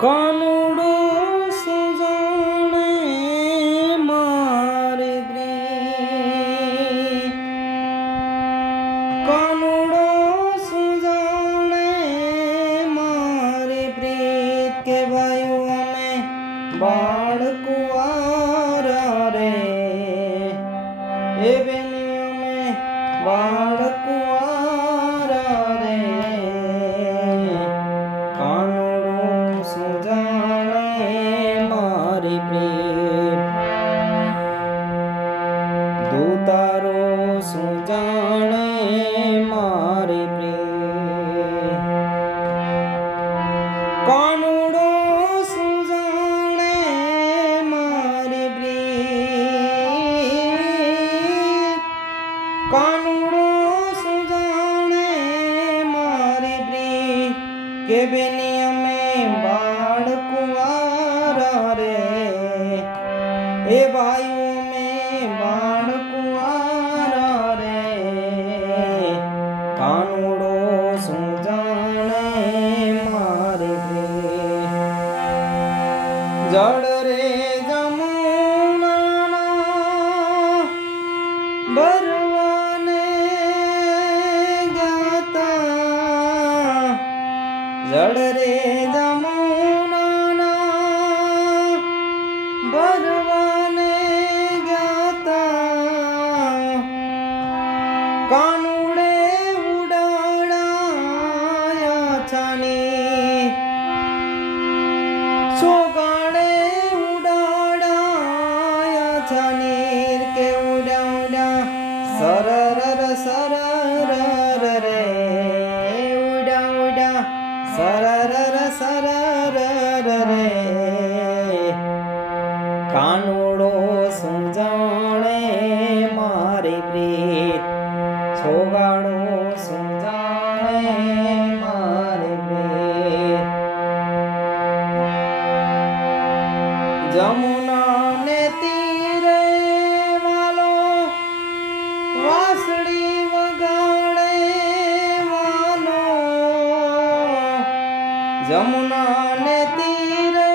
કાનુડો સુજાણે મારે પ્રેમ કાનુડો સુજાણે મારે પ્રીત કે ભાઈઓ અમે બાળકુવારા રે. એ દૂતારો શું જાણે પ્રેમ કાનુડો સુજાણે મારી પ્રેમ કાનુડો સુજાણે મારી પ્રેમ કે બેની અમે બાળ કુંવારા રે? એ ભાઈઓ મેં બાળ જળ રે જમુનાના બરવાને ગાતા. જળ રે જમુનાના બરવાને ગાતા. કાનુડે ઉડાડાયા છાની ઉડાડાયા છાની કે ઉડા ઉડા સરરર સરરર રે ઉડા ઉડા સરરર સરરર રે કાનુડો સમજાણે મારી પ્રીત છોગાડો પ્રીત જમુના વાસળી વગાડે વાલો જમુના ને તીરે